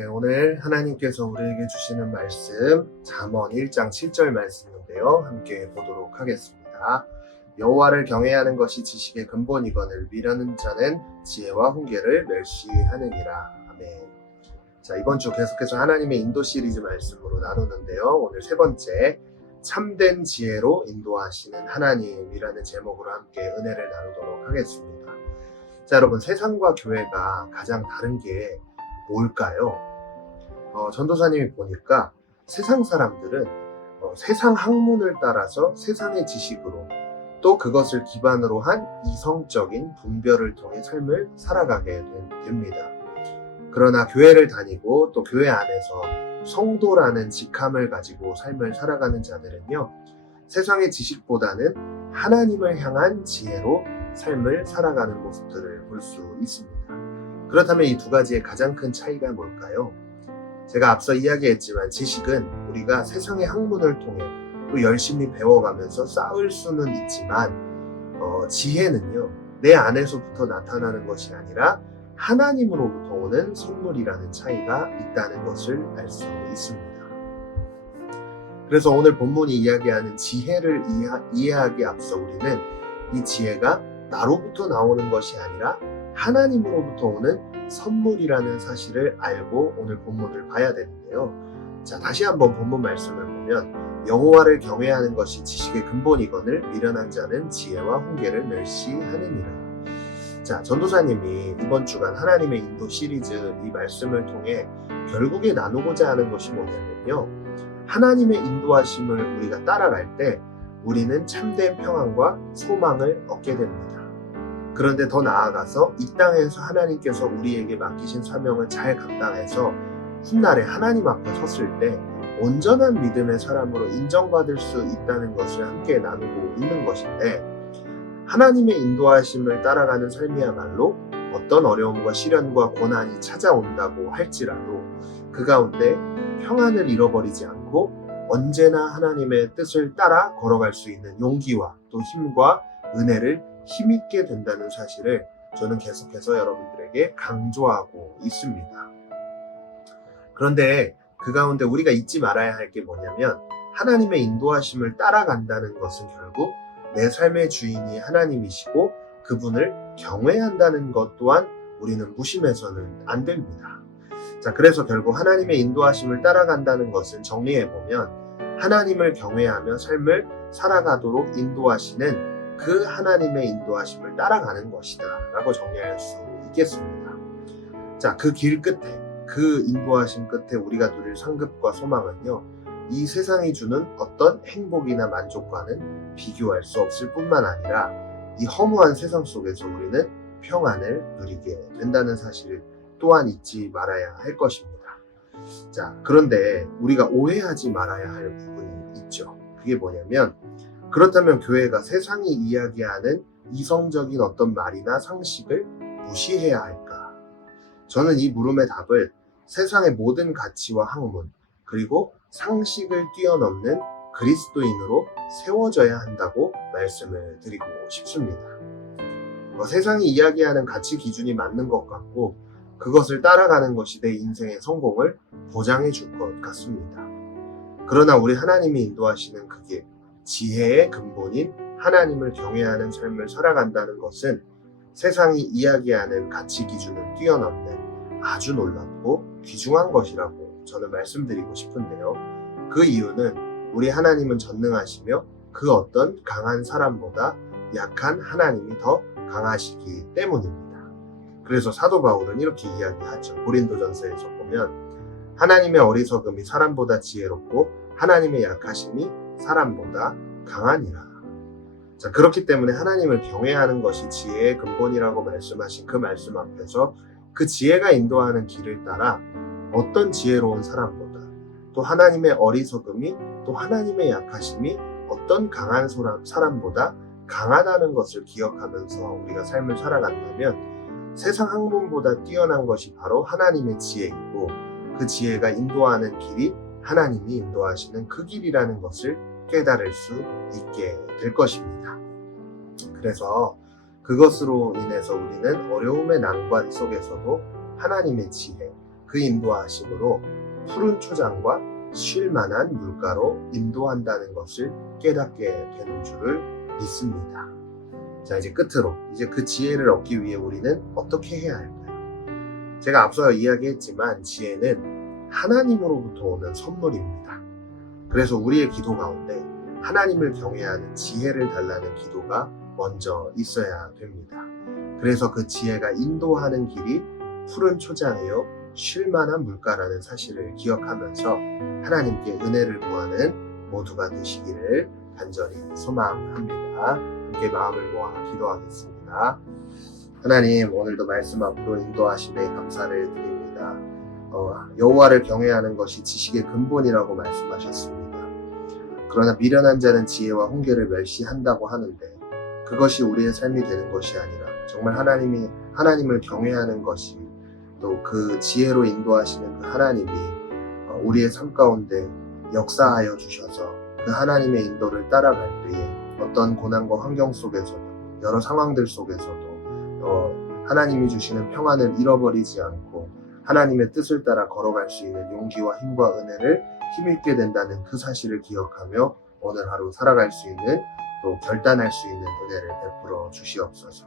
네, 오늘 하나님께서 우리에게 주시는 말씀 잠언 1장 7절 말씀인데요. 함께 보도록 하겠습니다. 여호와를 경외하는 것이 지식의 근본이거늘 미련한 자는 지혜와 훈계를 멸시하느니라. 아멘. 자, 이번 주 계속해서 하나님의 인도 시리즈 말씀으로 나누는데요. 오늘 세 번째, 참된 지혜로 인도하시는 하나님이라는 제목으로 함께 은혜를 나누도록 하겠습니다. 자, 여러분, 세상과 교회가 가장 다른 게 뭘까요? 전도사님이 보니까 세상 사람들은 세상 학문을 따라서 세상의 지식으로 또 그것을 기반으로 한 이성적인 분별을 통해 삶을 살아가게 됩니다. 그러나 교회를 다니고 또 교회 안에서 성도라는 직함을 가지고 삶을 살아가는 자들은요, 세상의 지식보다는 하나님을 향한 지혜로 삶을 살아가는 모습들을 볼 수 있습니다. 그렇다면 이 두 가지의 가장 큰 차이가 뭘까요? 제가 앞서 이야기했지만 지식은 우리가 세상의 학문을 통해 또 열심히 배워가면서 쌓을 수는 있지만 지혜는요, 내 안에서부터 나타나는 것이 아니라 하나님으로부터 오는 선물이라는 차이가 있다는 것을 알 수 있습니다. 그래서 오늘 본문이 이야기하는 지혜를 이해하기에 앞서 우리는 이 지혜가 나로부터 나오는 것이 아니라 하나님으로부터 오는 선물이라는 사실을 알고 오늘 본문을 봐야 되는데요. 자, 다시 한번 본문 말씀을 보면 여호와를 경외하는 것이 지식의 근본이거늘 미련한 자는 지혜와 훈계를 멸시하느니라. 자, 전도사님이 이번 주간 하나님의 인도 시리즈 이 말씀을 통해 결국에 나누고자 하는 것이 뭐냐면요, 하나님의 인도하심을 우리가 따라갈 때 우리는 참된 평안과 소망을 얻게 됩니다. 그런데 더 나아가서 이 땅에서 하나님께서 우리에게 맡기신 사명을 잘 감당해서 훗날에 하나님 앞에 섰을 때 온전한 믿음의 사람으로 인정받을 수 있다는 것을 함께 나누고 있는 것인데, 하나님의 인도하심을 따라가는 삶이야말로 어떤 어려움과 시련과 고난이 찾아온다고 할지라도 그 가운데 평안을 잃어버리지 않고 언제나 하나님의 뜻을 따라 걸어갈 수 있는 용기와 또 힘과 은혜를 힘있게 된다는 사실을 저는 계속해서 여러분들에게 강조하고 있습니다. 그런데 그 가운데 우리가 잊지 말아야 할 게 뭐냐면, 하나님의 인도하심을 따라간다는 것은 결국 내 삶의 주인이 하나님이시고 그분을 경외한다는 것 또한 우리는 무심해서는 안 됩니다. 자, 그래서 결국 하나님의 인도하심을 따라간다는 것은 정리해보면 하나님을 경외하며 삶을 살아가도록 인도하시는 그 하나님의 인도하심을 따라가는 것이다 라고 정리할 수 있겠습니다. 자, 그 길 끝에, 그 인도하심 끝에 우리가 누릴 상급과 소망은요, 이 세상이 주는 어떤 행복이나 만족과는 비교할 수 없을 뿐만 아니라 이 허무한 세상 속에서 우리는 평안을 누리게 된다는 사실을 또한 잊지 말아야 할 것입니다. 자, 그런데 우리가 오해하지 말아야 할 부분이 있죠. 그게 뭐냐면, 그렇다면 교회가 세상이 이야기하는 이성적인 어떤 말이나 상식을 무시해야 할까? 저는 이 물음의 답을 세상의 모든 가치와 학문, 그리고 상식을 뛰어넘는 그리스도인으로 세워져야 한다고 말씀을 드리고 싶습니다. 세상이 이야기하는 가치 기준이 맞는 것 같고 그것을 따라가는 것이 내 인생의 성공을 보장해 줄 것 같습니다. 그러나 우리 하나님이 인도하시는 그 길, 지혜의 근본인 하나님을 경외하는 삶을 살아간다는 것은 세상이 이야기하는 가치 기준을 뛰어넘는 아주 놀랍고 귀중한 것이라고 저는 말씀드리고 싶은데요. 그 이유는 우리 하나님은 전능하시며 그 어떤 강한 사람보다 약한 하나님이 더 강하시기 때문입니다. 그래서 사도 바울은 이렇게 이야기하죠. 고린도전서에서 보면 하나님의 어리석음이 사람보다 지혜롭고 하나님의 약하심이 사람보다 강하니라. 자, 그렇기 때문에 하나님을 경외하는 것이 지혜의 근본이라고 말씀하신 그 말씀 앞에서 그 지혜가 인도하는 길을 따라 어떤 지혜로운 사람보다 또 하나님의 어리석음이 또 하나님의 약하심이 어떤 강한 사람보다 강하다는 것을 기억하면서 우리가 삶을 살아간다면 세상 학문보다 뛰어난 것이 바로 하나님의 지혜이고 그 지혜가 인도하는 길이 하나님이 인도하시는 그 길이라는 것을 깨달을 수 있게 될 것입니다. 그래서 그것으로 인해서 우리는 어려움의 난관 속에서도 하나님의 지혜, 그 인도하심으로 푸른 초장과 쉴만한 물가로 인도한다는 것을 깨닫게 되는 줄을 믿습니다. 자, 이제 끝으로 이제 그 지혜를 얻기 위해 우리는 어떻게 해야 할까요? 제가 앞서 이야기했지만 지혜는 하나님으로부터 오는 선물입니다. 그래서 우리의 기도 가운데 하나님을 경외하는 지혜를 달라는 기도가 먼저 있어야 됩니다. 그래서 그 지혜가 인도하는 길이 푸른 초장이요 쉴만한 물가라는 사실을 기억하면서 하나님께 은혜를 구하는 모두가 되시기를 간절히 소망합니다. 함께 마음을 모아 기도하겠습니다. 하나님, 오늘도 말씀 앞으로 인도하심에 감사를 드립니다. 여호와를 경외하는 것이 지식의 근본이라고 말씀하셨습니다. 그러나 미련한 자는 지혜와 훈계를 멸시한다고 하는데 그것이 우리의 삶이 되는 것이 아니라 정말 하나님을 경외하는 것이 또 그 지혜로 인도하시는 그 하나님이 우리의 삶 가운데 역사하여 주셔서 그 하나님의 인도를 따라갈 때에 어떤 고난과 환경 속에서도 여러 상황들 속에서도 하나님이 주시는 평안을 잃어버리지 않고 하나님의 뜻을 따라 걸어갈 수 있는 용기와 힘과 은혜를 힘있게 된다는 그 사실을 기억하며 오늘 하루 살아갈 수 있는 또 결단할 수 있는 은혜를 베풀어 주시옵소서.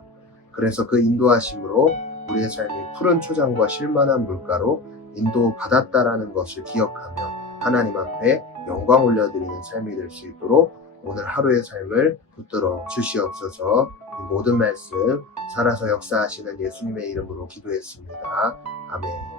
그래서 그 인도하심으로 우리의 삶이 푸른 초장과 쉴만한 물가로 인도받았다라는 것을 기억하며 하나님 앞에 영광 올려드리는 삶이 될 수 있도록 오늘 하루의 삶을 붙들어 주시옵소서. 이 모든 말씀 살아서 역사하시는 예수님의 이름으로 기도했습니다. 아멘.